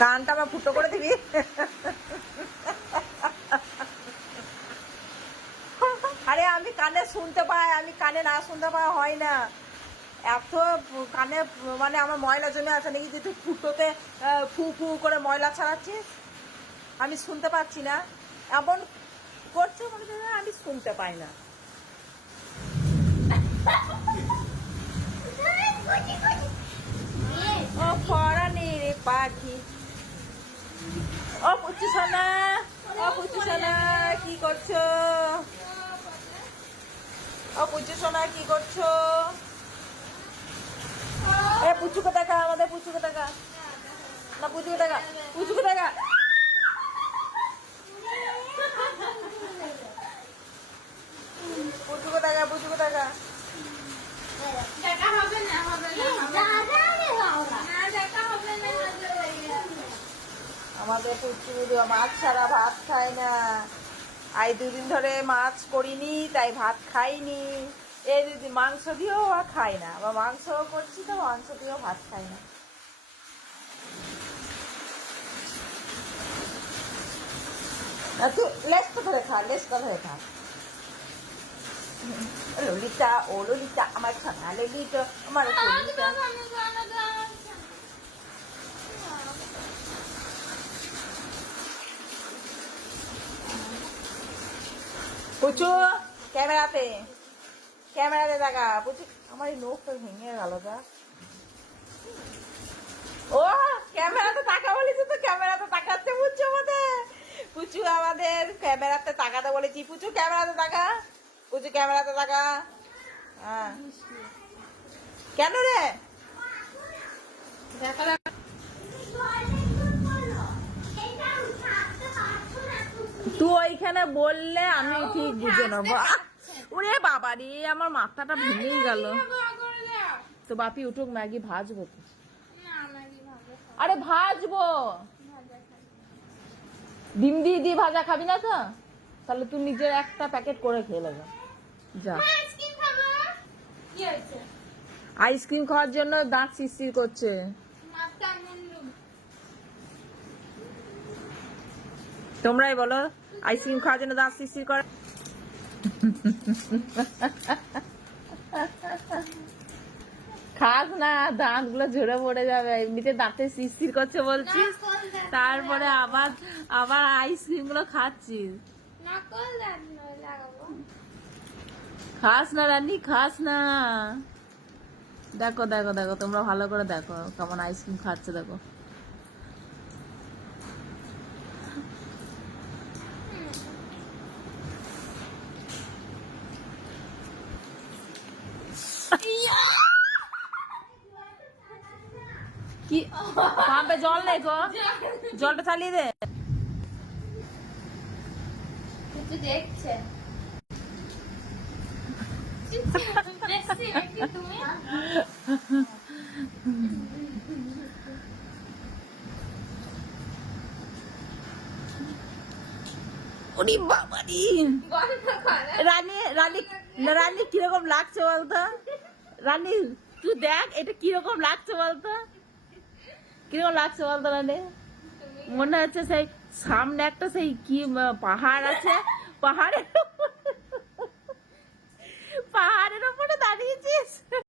কানটা আমার ফুটো করে দিবি। আরে আমি কানে শুনতে পাই, আমি কানে না শুনতে পাওয়া হয় না। এত কানে মানে আমার ময়লা জমে আছে নাকি যে তুই ফুটোতে ফু ফু করে ময়লা ছাড়াচ্ছিস? আমি শুনতে পাচ্ছি না এমন করছে মনে হয় আমি শুনতে পাই না। ও ফরানি রে পাখি, ও পুচু সোনা, ও পুচু সোনা কি করছো? ও পুচু সোনা কি করছো? এ পুচুকে দেখা, আমাদের পুচুকে দেখা না, পুচুকে দেখা, পুচুকে দেখা। পুচুকে দেখা, পুচুকে দেখা। আমাদের পুচু মাছ ছাড়া ভাত খায় না। আই দুদিন ধরে মাছ করিনি তাই ভাত খাইনি। এই দিদি মাংস দিয়েও খায় না, বা মাংস করছি তো মাংস দিয়েও ভাত খায় না। তুই লেজটা ধরে খা, লেজটা ধরে খা। ললিতা, ও ললিতা আমার সোনা ললিতা, আমার ললিতা। পুচু ক্যামেরাতে, ক্যামেরাতে দেখা পুচু। আমার এই নখটা ভেঙে গেল যা। ও ক্যামেরাতে তাকা বলেছি তো, ক্যামেরাতে তাকাচ্ছে পুচু আমাদের। পুচু আমাদের ক্যামেরাতে তাকাতে বলেছি। পুচু ক্যামেরাতে তাকা, পুচু ক্যামেরাতে তাকা। হ্যাঁ কেন রে? তুই ওইখানে বললে আমি ঠিক বুঝে নেবো। ওরে বাবা রে, আমার মাথাটা ভেঙেই গেল। তো বাপি উঠুক, ম্যাগি ভাজবো তো। আরে ভাজবো, ডিম দিয়ে দিয়ে ভাজা খাবি না তো? তাহলে তুই নিজের একটা প্যাকেট করে খেয়ে নেবে যা। আইসক্রিম খাওয়ার জন্য দাঁত শিরশির করছে। তোমরাই বলো আইসক্রিম খাওয়ার জন্য দাঁত শিরশির করে। খাস না, দাঁত গুলো ঝরে পড়ে যাবে। এমনিতে দাঁতে শিরশির করছে বলছিস, তারপরে আবার আবার আইসক্রিম গুলো খাচ্ছিস। খাস না রানী, খাস না। দেখো দেখো দেখো, তোমরা ভালো করে দেখো কেমন আইসক্রিম খাচ্ছে দেখো। কি পাম্পে জল নেই গো, জলটা চালিয়ে দে। দেখছে ওরে বাবারি, রানী রানী রানী কিরকম লাগছে বলতো? রানী তুই দেখ এটা কিরকম লাগছে বলতো, কিরকম লাগছে বলতো রানী? মনে হচ্ছে সেই সামনে একটা সেই কি পাহাড় আছে, পাহাড়ের পাহাড়ের ওপরে দাঁড়িয়েছিস।